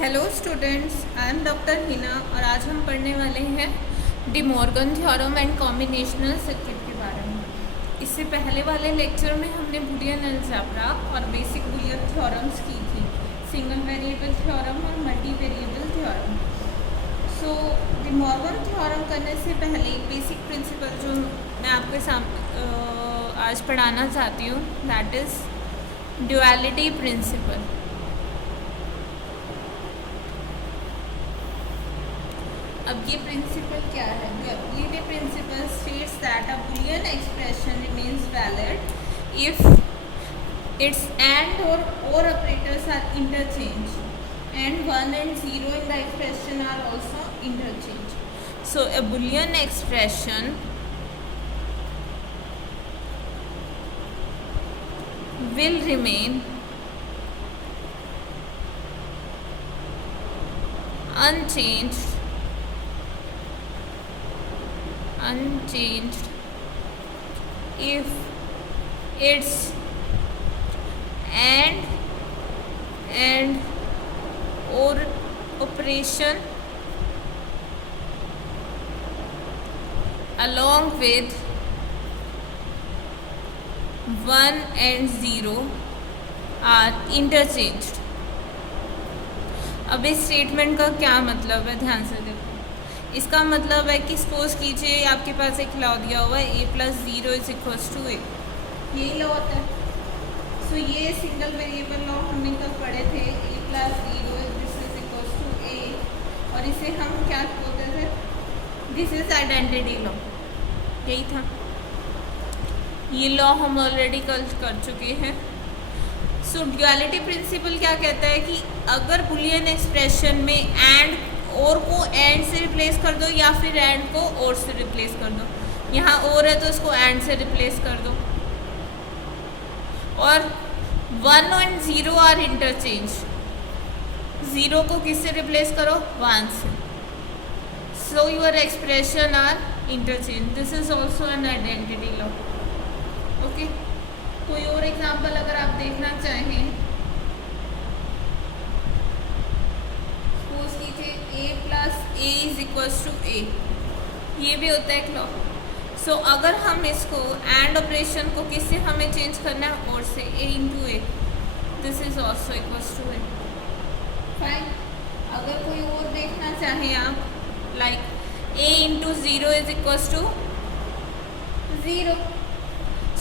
Hello students, I am doctor Hina और आज हम पढ़ने वाले हैं D Morgan theorem and combinational circuit के बारे में। इससे पहले वाले लेक्चर में हमने बूलियन अलजेब्रा और बेसिक बूलियन थ्योरम्स की थी, सिंगल वेरिएबल थ्योरम और मल्टी वेरिएबल थ्योरम। सो डी मॉर्गन थ्योरम करने से पहले एक बेसिक प्रिंसिपल जो मैं आपके सामने आज पढ़ाना चाहती हूँ, दैट इज़ ड्युअलिटी प्रिंसिपल। अब ये प्रिंसिपल क्या है? Duality principal states that a Boolean expression remains valid if its and or operators are interchanged and 1 and 0 in the expression are also interchanged. So a boolean expression will remain unchanged if its and or operation along with 1 and 0 are interchanged. अब इस statement का क्या मतलब है, ध्यान से देखो। इसका मतलब है कि सपोज कीजिए आपके पास एक लॉ दिया हुआ है a+0 is equals to a, यही लॉ होता है। सो ये सिंगल वेरिएबल लॉ हमने कल पढ़े थे, a+0 this is equals to a, और इसे हम क्या बोलते थे? दिस इज आइडेंटिटी लॉ, यही था। ये लॉ हम ऑलरेडी कल कर चुके हैं। सो ड्युअलिटी प्रिंसिपल क्या कहता है कि अगर बूलियन एक्सप्रेशन में एंड और को एंड से रिप्लेस कर दो या फिर एंड को और से रिप्लेस कर दो, यहाँ और है तो इसको एंड से रिप्लेस कर दो, और 1 and 0 आर इंटरचेंज, 0 को किससे रिप्लेस करो? 1 से। So your expression are interchange. This is also an identity law. Okay, कोई और एग्जाम्पल अगर आप देखना चाहें, सपोज कीजिए a+a is equals to a, ये भी होता है एक लॉ। सो अगर हम इसको एंड ऑपरेशन को किससे हमें चेंज करना है? और से, a into a, this is also equals to a। Fine. अगर कोई और देखना चाहें आप, like a into 0 is equals to 0।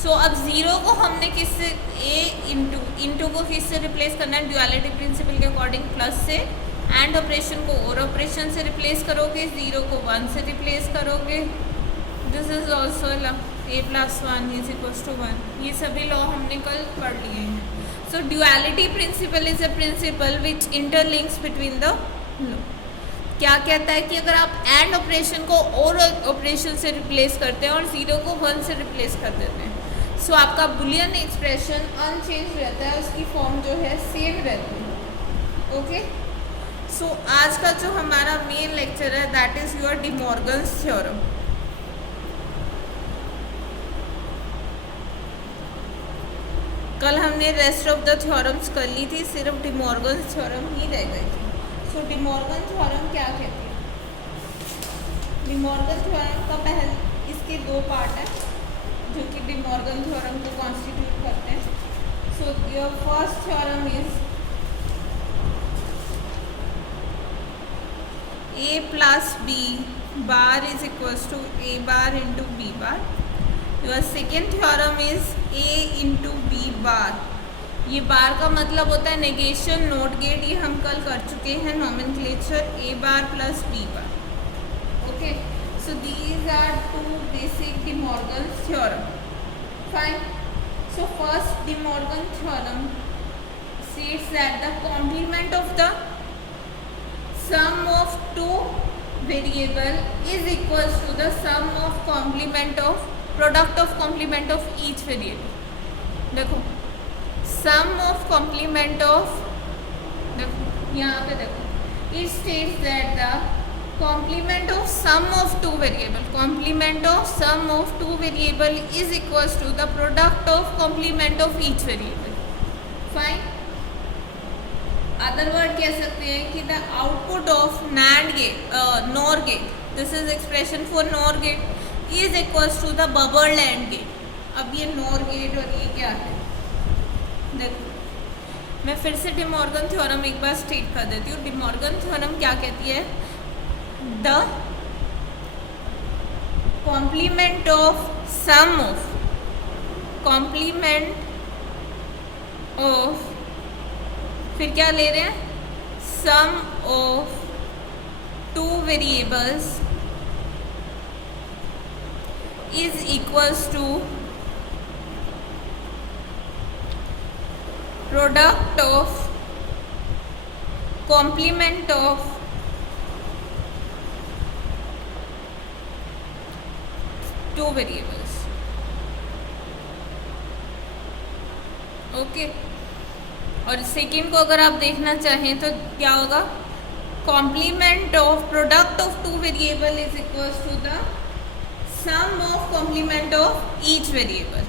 So अब 0 को हमने किससे, a इंटू को किससे रिप्लेस करना है? ड्युअलिटी प्रिंसिपल के अकॉर्डिंग प्लस से, एंड ऑपरेशन को और ऑपरेशन से रिप्लेस करोगे, 0 को 1 से रिप्लेस करोगे। This is also a+1 is equals to 1। ये सभी लॉ हमने कल पढ़ लिए हैं। So duality principle is a principle which interlinks between the law. क्या कहता है कि अगर आप एंड ऑपरेशन को और ऑपरेशन से रिप्लेस करते हैं और 0 को 1 से रिप्लेस कर देते हैं, सो आपका बूलियन एक्सप्रेशन अनचेंज रहता है, उसकी फॉर्म जो है सेम रहती है। ओके, सो आज का जो हमारा मेन लेक्चर है that is your D Morgan's theorem. कल हमने रेस्ट ऑफ द थ्योरम्स कर ली थी, सिर्फ डी मॉर्गन्स थ्योरम ही रह गई थी। सो डी मॉर्गन थ्योरम क्या कहती है? डी मॉर्गन थ्योरम का पहले इसके दो पार्ट हैं जो कि डी मॉर्गन थ्योरम को कॉन्स्टिट्यूट करते हैं। So your first theorem is a+b bar is equals to a bar into b bar. Your second theorem is a into b bar. ये बार का मतलब होता है नेगेशन, नोट गेट, ये हम कल कर चुके हैं nomenclature, a bar plus b bar. Okay, so these are two basic De Morgan theorem. Fine. So first De Morgan theorem states that the complement of the sum of two variable is equals to the sum of complement of product of complement of each variable. देखो, sum of complement of, देखो यहाँ पे देखो, it states that the complement of sum of two variable is equals to the product of complement of each variable. Fine. Other word कह सकते हैं कि the output of NAND gate NOR gate, this is expression for NOR gate is equals to the bubbled AND gate. अब ये nor gate और ये क्या है, देखो मैं फिर से डी मॉर्गन थ्योरम एक बार स्टेट कर देती हूँ। डी मॉर्गन थ्योरम क्या कहती है, the complement of sum of complement of, फिर क्या ले रहे हैं, sum of two variables is equals to product of complement of two variables. Okay, और सेकेंड को अगर आप देखना चाहें तो क्या होगा, complement of product of two variable is equals to the sum of complement of each variable,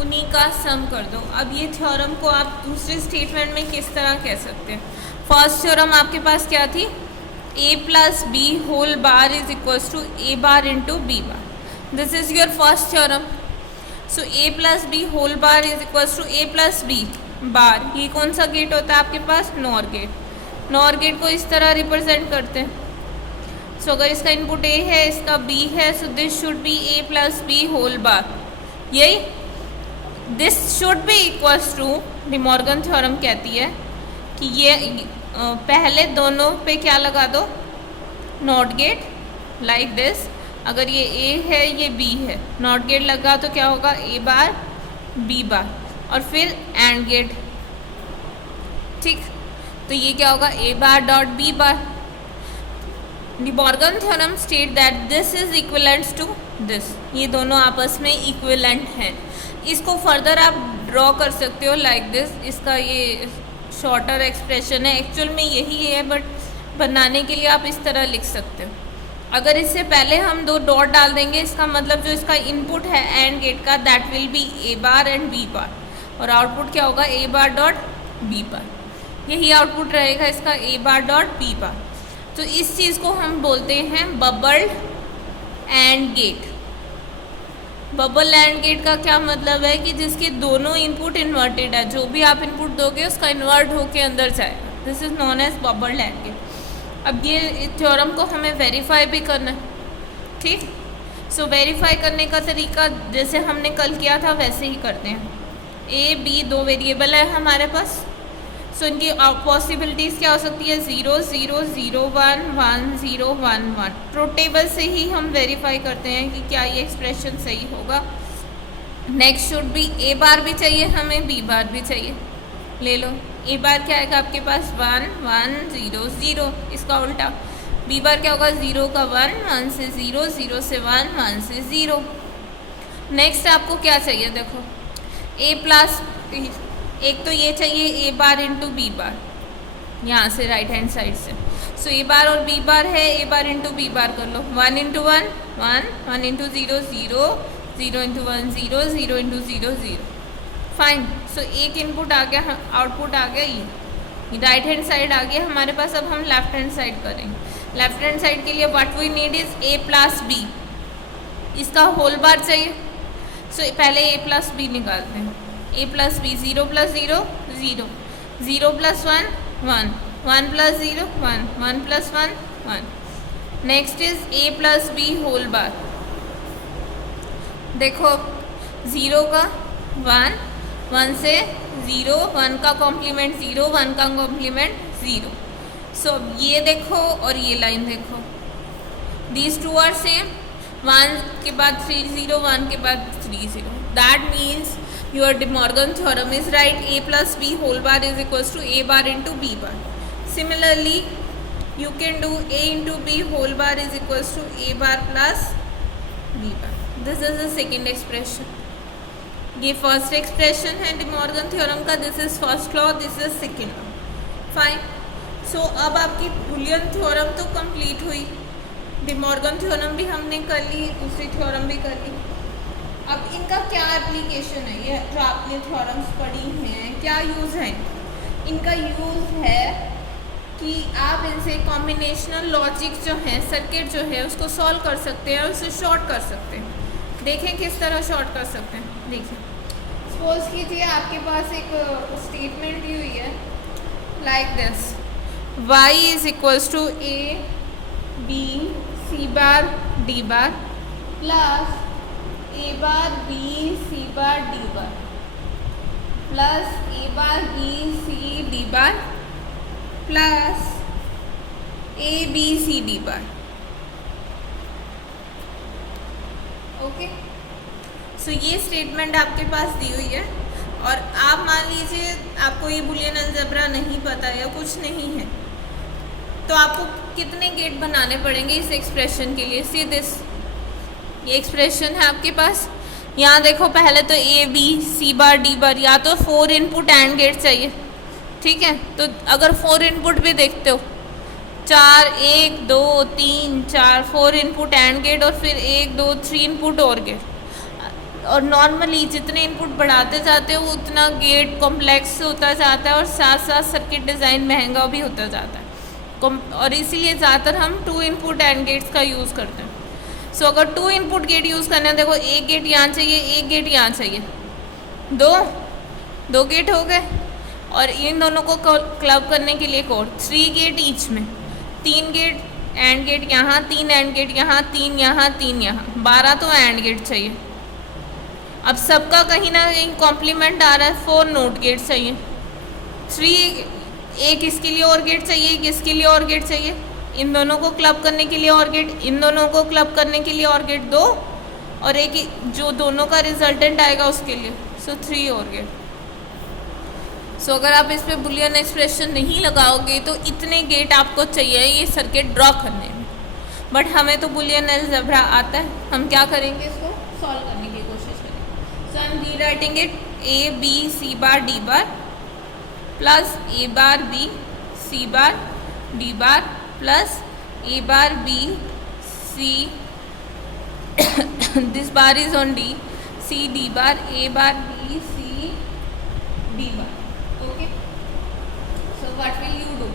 उन्हीं का सम कर दो। अब ये थ्योरम को आप दूसरे स्टेटमेंट में किस तरह कह सकते हैं, फर्स्ट थ्योरम आपके पास क्या थी, a plus B whole bar is equals to a bar into B bar, this is your first theorem. So a plus B whole bar is equals to a plus B bar, ये कौन सा gate होता है आपके पास, NOR gate. NOR gate को इस तरह रिप्रेजेंट करते हैं। सो अगर इसका इनपुट a है, इसका b है, so this should be a plus B whole bar, यही this should be equals to, De Morgan theorem कहती है कि ये पहले दोनों पे क्या लगा दो, नॉट गेट, लाइक दिस। अगर ये a है ये b है, नॉट गेट लगा तो क्या होगा, a बार b बार, और फिर एंड गेट, ठीक। तो ये क्या होगा, a bar dot b bar. De Morgan theorem state that this is equivalent to this, ये दोनों आपस में इक्विवेलेंट हैं। इसको फर्दर आप ड्रॉ कर सकते हो लाइक दिस, इसका ये शॉर्टर एक्सप्रेशन है, एक्चुअल में यही है, बट बनाने के लिए आप इस तरह लिख सकते हो। अगर इससे पहले हम दो डॉट डाल देंगे, इसका मतलब जो इसका इनपुट है एंड गेट का, that will be a bar and b bar, और आउटपुट क्या होगा, a bar dot b bar, यही आउटपुट रहेगा इसका, a bar dot b bar. तो इस चीज़ को हम बोलते हैं bubbled AND gate. Bubble AND gate का क्या मतलब है कि जिसके दोनों इनपुट इन्वर्टेड है, जो भी आप इनपुट दोगे उसका इन्वर्ट होके अंदर जाएगा, this is known as bubble AND gate. अब ये थ्योरम को हमें वेरीफाई भी करना है, ठीक। सो वेरीफाई करने का तरीका जैसे हमने कल किया था वैसे ही करते हैं। a b दो वेरिएबल है हमारे पास, सो इनकी पॉसिबिलिटीज़ क्या हो सकती है, 0 0 0 1 1 0 1 1। ट्रुथ टेबल से ही हम वेरीफाई करते हैं कि क्या ये एक्सप्रेशन सही होगा। नेक्स्ट शुड बी a बार भी चाहिए हमें, b बार भी चाहिए, ले लो। a बार क्या आएगा आपके पास, 1 1 0 0, इसका उल्टा। b बार क्या होगा, 0 का 1 1 से 0 0 से 1 1 से 0। नेक्स्ट आपको क्या चाहिए, देखो a प्लस, एक तो ये चाहिए a bar into B bar, यहाँ से राइट हैंड साइड से। सो a बार और b बार है, a bar into b bar कर लो, 1 into 1 1 1 into 0 0 0 into 1 0 0 into 0 0। Fine. So एक इनपुट आ गया, आउटपुट आ गया, ये राइट हैंड साइड आ गया हमारे पास। अब हम लेफ्ट हैंड साइड करेंगे। लेफ्ट हैंड साइड के लिए what we need is a plus b, इसका होल बार चाहिए। सो पहले a प्लस b निकालते हैं, a plus B, 0 plus 0 0 0 plus 1 1 1 plus 0 1 1 plus 1 1। Next is a plus B whole bar, देखो 0 का 1 1 से 0 1 का कॉम्प्लीमेंट 0 1 का कॉम्प्लीमेंट 0। सो ये देखो और ये लाइन देखो, दीज टू आर सेम, 1 के बाद 3 0 1 के बाद 3 0, that means your De Morgan theorem is right, a plus b whole bar is equals to a bar into b bar. Similarly, you can do a into b whole bar is equals to a bar plus b bar. This is the second expression. ये first expression है De Morgan theorem का, this is first law, this is second law. Fine. So अब आपकी Boolean theorem तो complete हुई, De Morgan theorem भी हमने कर ली, दूसरी थ्योरम भी कर ली। अब इनका क्या एप्लीकेशन है, ये जो आपने थ्योरम्स पढ़ी हैं क्या यूज़ है। इनका यूज़ है कि आप इनसे कॉम्बिनेशनल लॉजिक जो है, सर्किट जो है, उसको सॉल्व कर सकते हैं और उसे शॉर्ट कर सकते हैं। देखें किस तरह शॉर्ट कर सकते हैं। देखिए, सपोज कीजिए आपके पास एक स्टेटमेंट दी हुई है like this, y is equals to a b c bar d bar plus a bar b c bar d bar plus a bar b c d bar plus a b c d bar. Okay, so ये statement आपके पास दी हुई है और आप मान लीजिए आपको ये बुलियन अलजेब्रा नहीं पता या कुछ नहीं है, तो आपको कितने गेट बनाने पड़ेंगे इस एक्सप्रेशन के लिए। सी दिस, ये एक्सप्रेशन है आपके पास। यहाँ देखो, पहले तो ए बी सी बार डी बार, या तो 4 इनपुट एंड गेट चाहिए, ठीक है। तो अगर 4 इनपुट भी देखते हो, 4 1 2 3 4 4 इनपुट एंड गेट और फिर 1 2 3 इनपुट और गेट। और नॉर्मली जितने इनपुट बढ़ाते जाते हो उतना गेट कॉम्प्लेक्स होता जाता है और साथ साथ सर्किट डिज़ाइन महंगा भी होता जाता है। और इसीलिए ज़्यादातर हम 2 इनपुट एंड गेट्स का यूज़ करते हैं। सो अगर 2 इनपुट गेट यूज़ करना है, देखो एक गेट यहाँ चाहिए, एक गेट यहाँ चाहिए, दो गेट हो गए। और इन दोनों को क्लब करने के लिए एक और 3 गेट ईच में, 3 गेट एंड गेट यहाँ, 3 एंड गेट यहाँ, 3 यहाँ, 3 यहाँ, 12 तो एंड गेट चाहिए। अब सबका कहीं ना कहीं कॉम्प्लीमेंट आ रहा है, 4 नोट गेट चाहिए, 3 एक इसके लिए और गेट चाहिए, एक इसके लिए और गेट चाहिए, इन दोनों को क्लब करने के लिए और गेट, इन दोनों को क्लब करने के लिए और गेट 2, और एक जो दोनों का रिजल्टेंट आएगा उसके लिए, सो 3 और गेट। सो अगर आप इस पर बुलियन एक्सप्रेशन नहीं लगाओगे तो इतने गेट आपको चाहिए ये सर्किट ड्रॉ करने में। बट हमें तो बुलियन अलजेब्रा आता है, हम क्या करेंगे, इसको सॉल्व करने की कोशिश करेंगे। So I am rewriting it, A B C bar D bar plus A bar B C bar D bar plus A bar B C this bar is on D C D bar A bar B C D bar. Okay, so what will you do.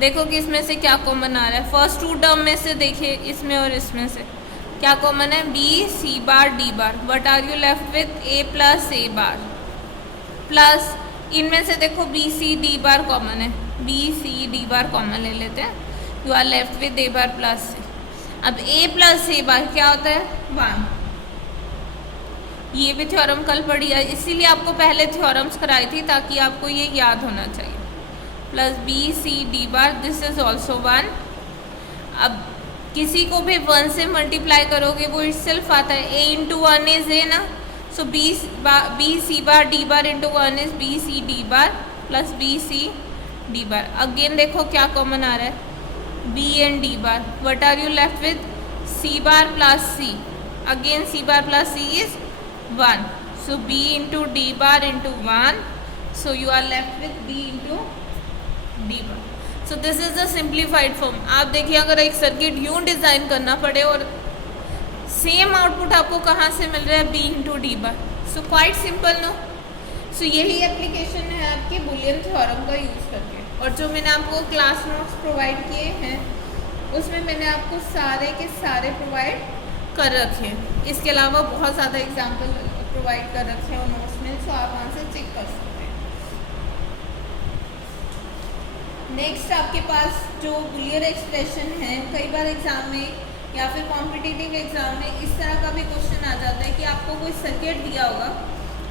देखो कि इसमें से क्या common आ रहा है। First 2 term में से देखिए, इसमें और इसमें से क्या कॉमन है, B C bar D bar. What are you left with, A plus A bar plus इनमें से देखो B C D bar common है, B C D bar common ले लेते हैं, you are left with A bar plus C. अब A plus A बार क्या होता है, 1। ये भी थ्योरम कल पढ़ी है, इसीलिए आपको पहले थ्योरम्स कराई थी ताकि आपको ये याद होना चाहिए। Plus B C D bar, this is also 1। अब किसी को भी 1 से मल्टीप्लाई करोगे वो इटसेल्फ आता है, ए इंटू 1 इज ए ना, so B C bar D bar into 1 is B C D bar plus B C D bar. Again देखो क्या कॉमन आ रहा है, B and D bar. What are you left with, C bar plus C, again C bar plus C is 1, so b into d bar into 1, so you are left with b into d bar. So this is the simplified form. आप देखिए अगर एक circuit यूं design करना पड़े और same output आपको कहाँ से मिल रहा है, b into d bar. So quite simple no? So यही एप्लीकेशन है आपके बुलियन थ्योरम का यूज़ करके। और जो मैंने आपको क्लास नोट्स प्रोवाइड किए हैं उसमें मैंने आपको सारे के सारे प्रोवाइड कर रखे हैं। इसके अलावा बहुत ज़्यादा एग्जाम्पल प्रोवाइड कर रखे हैं नोट्स में, सो आप वहाँ से चेक कर सकते हैं। नेक्स्ट आपके पास जो बुलियन एक्सप्रेशन है, कई बार एग्जाम में या फिर कॉम्पिटिटिव एग्जाम में इस तरह का भी क्वेश्चन आ जाता है कि आपको कोई सर्किट दिया होगा,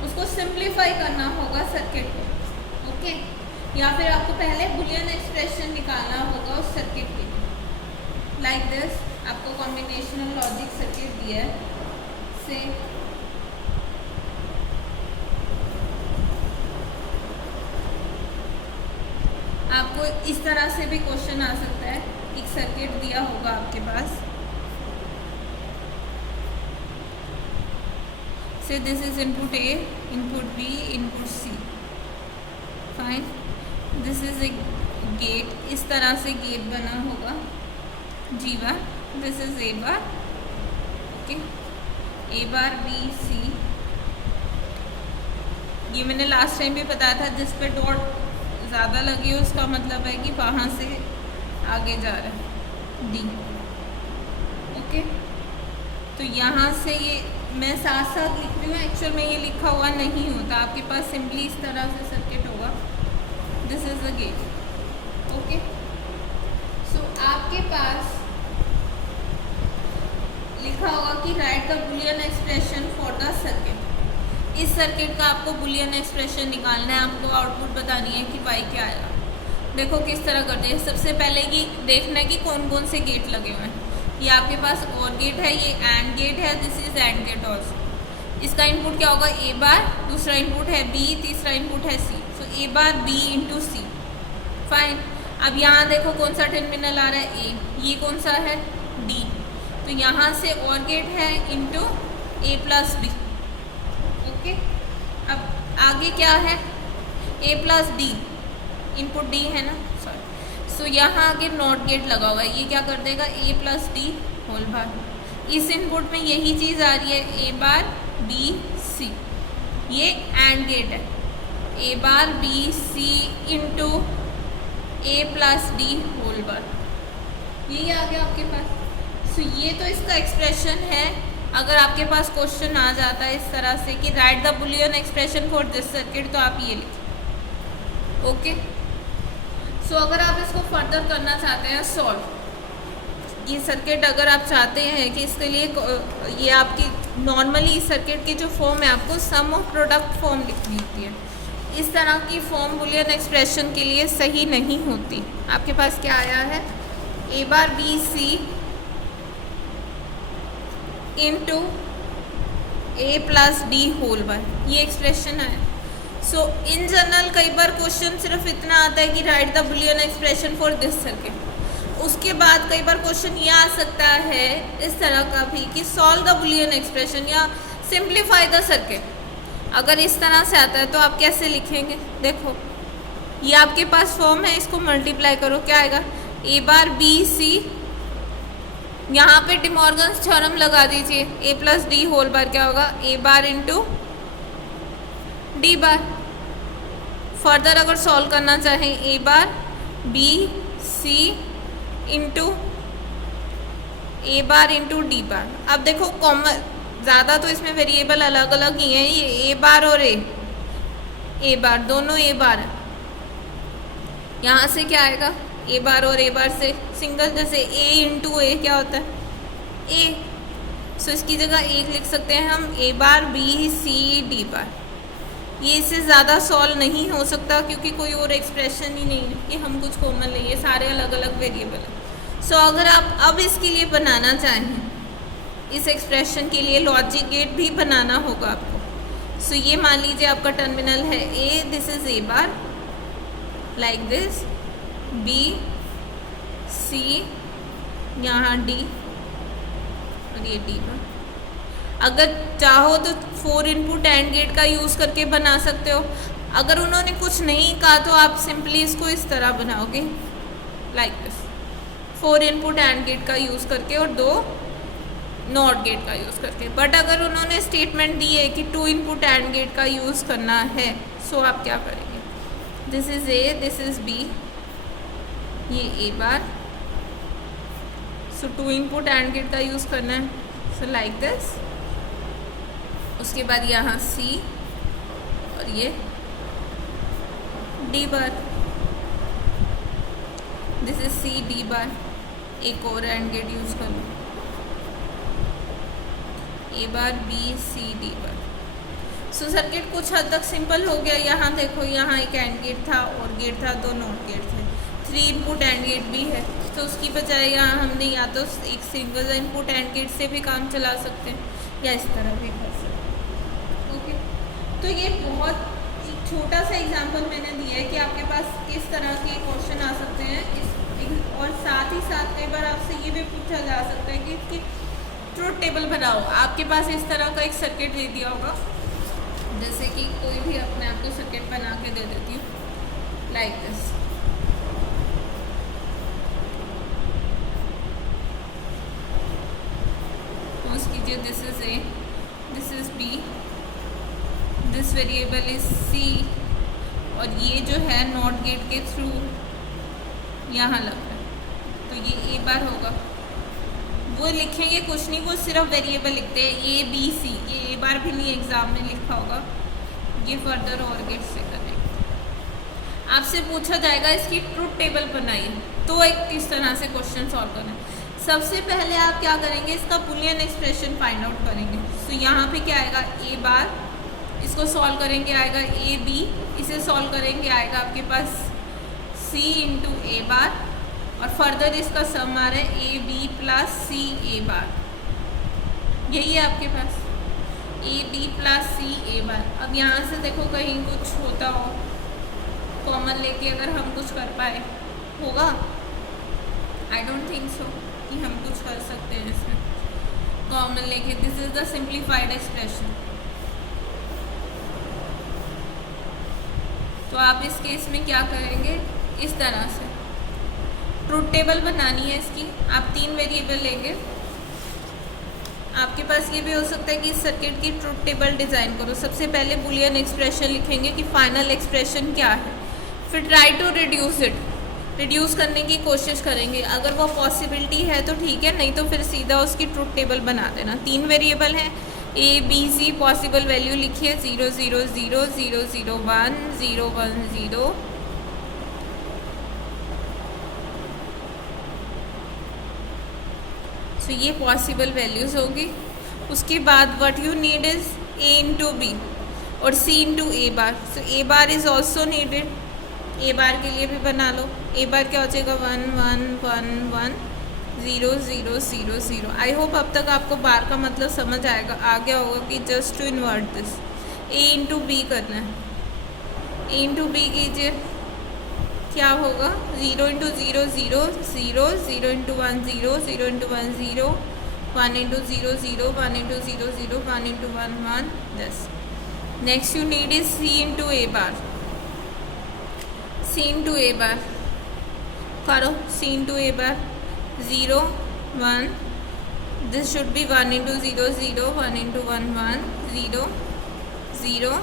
उसको सिंप्लीफाई करना होगा सर्किट को, ओके, या फिर आपको पहले बुलियन एक्सप्रेशन निकालना होगा उस सर्किट के लिए। लाइक दिस, आपको कॉम्बिनेशनल लॉजिक सर्किट दिया है, से आपको इस तरह से भी क्वेश्चन आ सकता है। एक सर्किट दिया होगा आपके पास, से this is input A, input B, input C, fine. This is a gate, इस तरह से गेट बना होगा G bar, this is A bar, okay, A bar B C. ये मैंने लास्ट टाइम भी बताया था, जिस पे डॉट ज़्यादा लगी हो उसका मतलब है कि वहाँ से आगे जा रहा है डी। ओके, तो यहाँ से ये मैं साथ साथ लिख रही हूँ, एक्चुअल में ये लिखा हुआ नहीं होता, आपके पास सिंपली इस तरह से सर्किट होगा, this is the gate. Okay, so आपके पास लिखा होगा कि write the Boolean expression for the circuit. इस सर्किट का आपको बुलियन एक्सप्रेशन निकालना है, आपको आउटपुट बतानी है कि वाई क्या आएगा। देखो किस तरह करते हैं। सबसे पहले कि देखना है कि कौन कौन से गेट लगे हुए हैं। ये आपके पास और गेट है, ये एंड गेट है, this is AND gate also. इसका इनपुट क्या होगा, ए बार, दूसरा इनपुट है बी, तीसरा इनपुट है सी। सो A bar B into C, fine. अब यहाँ देखो कौन सा टर्मिनल आ रहा है, ए, ये कौन सा है, डी। तो यहाँ से और गेट है इंटू ए प्लस बी। ओके, अब आगे क्या है, ए प्लस डी, इनपुट डी है ना, सॉरी। सो यहाँ आगे नॉट गेट लगा हुआ है, ये क्या कर देगा, ए प्लस डी होल बार। इस इनपुट में यही चीज़ आ रही है, ए बार बी सी, ये एंड गेट है, ए बार बी सी इंटू ए प्लस डी होल बार, यही आ गया आपके पास। सो ये तो इसका एक्सप्रेशन है। अगर आपके पास क्वेश्चन आ जाता है इस तरह से कि write the Boolean expression for this circuit, तो आप ये लिखें। ओके, सो अगर आप इसको फर्दर करना चाहते हैं सॉल्व, ये सर्किट अगर आप चाहते हैं कि इसके लिए ये आपकी नॉर्मली इस सर्किट की जो फॉर्म है, आपको सम ऑफ प्रोडक्ट फॉर्म लिखनी होती है। इस तरह की फॉर्म बुलियन एक्सप्रेशन के लिए सही नहीं होती। आपके पास क्या आया है, ए बार बी सी इंटू ए प्लस डी होल बार, ये एक्सप्रेशन है। सो इन जनरल कई बार क्वेश्चन सिर्फ इतना आता है कि write the Boolean expression for this circuit. उसके बाद कई बार क्वेश्चन ये आ सकता है इस तरह का भी कि सॉल्व द बुलियन एक्सप्रेशन या सिंप्लीफाई द सर्किट। अगर इस तरह से आता है तो आप कैसे लिखेंगे, देखो ये आपके पास फॉर्म है, इसको मल्टीप्लाई करो, क्या आएगा, ए बार बी सी, यहाँ पे डिमॉर्गन्स थ्योरम लगा दीजिए, ए प्लस डी होल बार क्या होगा, ए बार इंटू डी बार। फर्दर अगर सॉल्व करना चाहें, ए bar B C into A bar into D बार। अब देखो कॉमन ज़्यादा तो इसमें वेरिएबल अलग अलग ही हैं, ये ए बार और ए बार दोनों ए बार है। यहाँ से क्या आएगा, ए बार और ए बार से सिंगल, जैसे ए इंटू ए क्या होता है, ए। सो इसकी जगह एक लिख सकते हैं हम, ए बार बी सी डी बार। ये इससे ज़्यादा सॉल्व नहीं हो सकता क्योंकि कोई और एक्सप्रेशन ही नहीं है कि हम कुछ कॉमन लेंगे, सारे अलग अलग वेरिएबल हैं। सो अगर आप अब इसके लिए बनाना चाहें, इस एक्सप्रेशन के लिए लॉजिक गेट भी बनाना होगा आपको। सो ये मान लीजिए आपका टर्मिनल है A, this is A bar like this, B C, यहाँ डी और ये डी बार। अगर चाहो तो 4 इनपुट एंड गेट का यूज़ करके बना सकते हो। अगर उन्होंने कुछ नहीं कहा तो आप सिंपली इसको इस तरह बनाओगे like this, 4 input and gate का यूज़ करके और 2 नॉट गेट का यूज़ करके। बट अगर उन्होंने स्टेटमेंट दी है कि 2 इनपुट एंड गेट का यूज़ करना है, सो आप क्या करेंगे, this is A, this is B, ये A bar, so 2 input and gate का यूज़ करना है, सो लाइक दिस। उसके बाद यहाँ सी और ये D bar, this is C D bar. एक और एंड गेट यूज़ कर लो, A bar B C D bar. So circuit कुछ हद तक सिंपल हो गया। यहाँ देखो, यहाँ एक एंड गेट था और गेट था, 2 नॉट गेट थे, 3 इनपुट एंड गेट भी है। तो उसकी बजाय यहाँ हमने या तो एक सिंगल इनपुट एंड गेट से भी काम चला सकते हैं या इस तरह भी कर सकते हैं। ओके, तो ये बहुत एक छोटा सा एग्जांपल मैंने दिया है कि आपके पास किस तरह के क्वेश्चन आ सकते हैं और साथ ही साथ कई बार आपसे ये भी पूछा जा सकता है कि इसकी ट्रुथ टेबल बनाओ। आपके पास इस तरह का एक सर्किट दे दिया होगा, जैसे कि कोई भी अपने आप को सर्किट बना के दे देती हूँ लाइक दिस। कीजिए, this is A, this is B, this variable is C और ये जो है नॉट गेट के थ्रू यहाँ लग रहा है, तो ये ए बार होगा। वो लिखेंगे कुछ नहीं, वो सिर्फ वेरिएबल लिखते हैं ए बी सी, ये ए बार भी नहीं एग्जाम में लिखा होगा। ये फर्दर और गेट से करेंगे। आपसे पूछा जाएगा इसकी ट्रुथ टेबल बनाइए, तो एक इस तरह से क्वेश्चन सॉल्व करें। सबसे पहले आप क्या करेंगे, इसका बुलियन एक्सप्रेशन फाइंड आउट करेंगे। तो यहाँ पे क्या आएगा, ए बार, इसको सॉल्व करेंगे आएगा ए बी, इसे सॉल्व करेंगे आएगा आपके पास सी इंटू ए बार, और फर्दर इसका सम आ रहा है ए बी प्लस सी ए बार। यही है आपके पास ए बी प्लस सी ए बार। अब यहाँ से देखो कहीं कुछ होता हो, कॉमन लेके अगर हम कुछ कर पाए, होगा? आई डोंट थिंक सो कि हम कुछ कर सकते हैं इसमें कॉमन लेके। This is the simplified expression. तो आप इस केस में क्या करेंगे, इस तरह से ट्रुथ टेबल बनानी है इसकी। आप 3 वेरिएबल लेंगे। आपके पास ये भी हो सकता है कि इस सर्किट की ट्रुथ टेबल डिज़ाइन करो। सबसे पहले बुलियन एक्सप्रेशन लिखेंगे कि फाइनल एक्सप्रेशन क्या है, फिर try to reduce it, reduce करने की कोशिश करेंगे। अगर वो पॉसिबिलिटी है तो ठीक है, नहीं तो फिर सीधा उसकी ट्रुथ टेबल बना देना। 3 वेरिएबल हैं, A B C, possible value लिखिए 0 0 0 0 0 1 0 1 0। तो ये पॉसिबल वैल्यूज़ होगी। उसके बाद what you need is A into B और C into A bar. So A bar is also needed, A bar के लिए भी बना लो। ए बार क्या हो जाएगा 1 1 1 1 0 0 0 0। आई होप अब तक आपको बार का मतलब समझ आ गया होगा कि just to invert this A into B करना है। ए इंटू बी कीजिए, क्या होगा 0 into 0 0 0 0 into 1 0 0 into 1 0 1 into 0 0 1 into 0 0 1 into 1 1 10। Next you need is C into A bar. C into A bar करो, C into A bar 0 1, this should be 1 into 0 0 1 into 1 1 0 0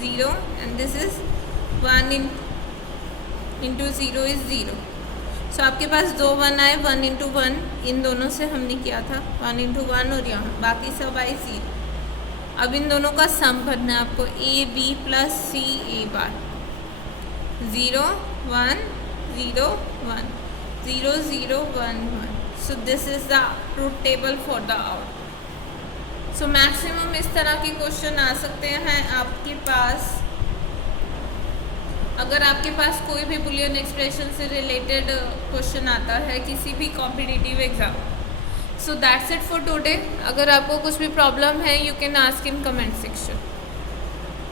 0 and this is 1 into 0 is 0। सो आपके पास 2 1 आए, 1 into 1 इन दोनों से हमने किया था 1 into 1 और यहाँ बाकी सब आए 0। अब इन दोनों का सम करना है आपको, A B plus C A bar 0 1 0 1 0 0 1 1। So this is the truth table for the out. So maximum इस तरह के क्वेश्चन आ सकते हैं आपके पास। अगर आपके पास कोई भी बुलियन एक्सप्रेशन से रिलेटेड क्वेश्चन आता है किसी भी competitive exam. So that's it for today. अगर आपको कुछ भी प्रॉब्लम है you can ask in comment section.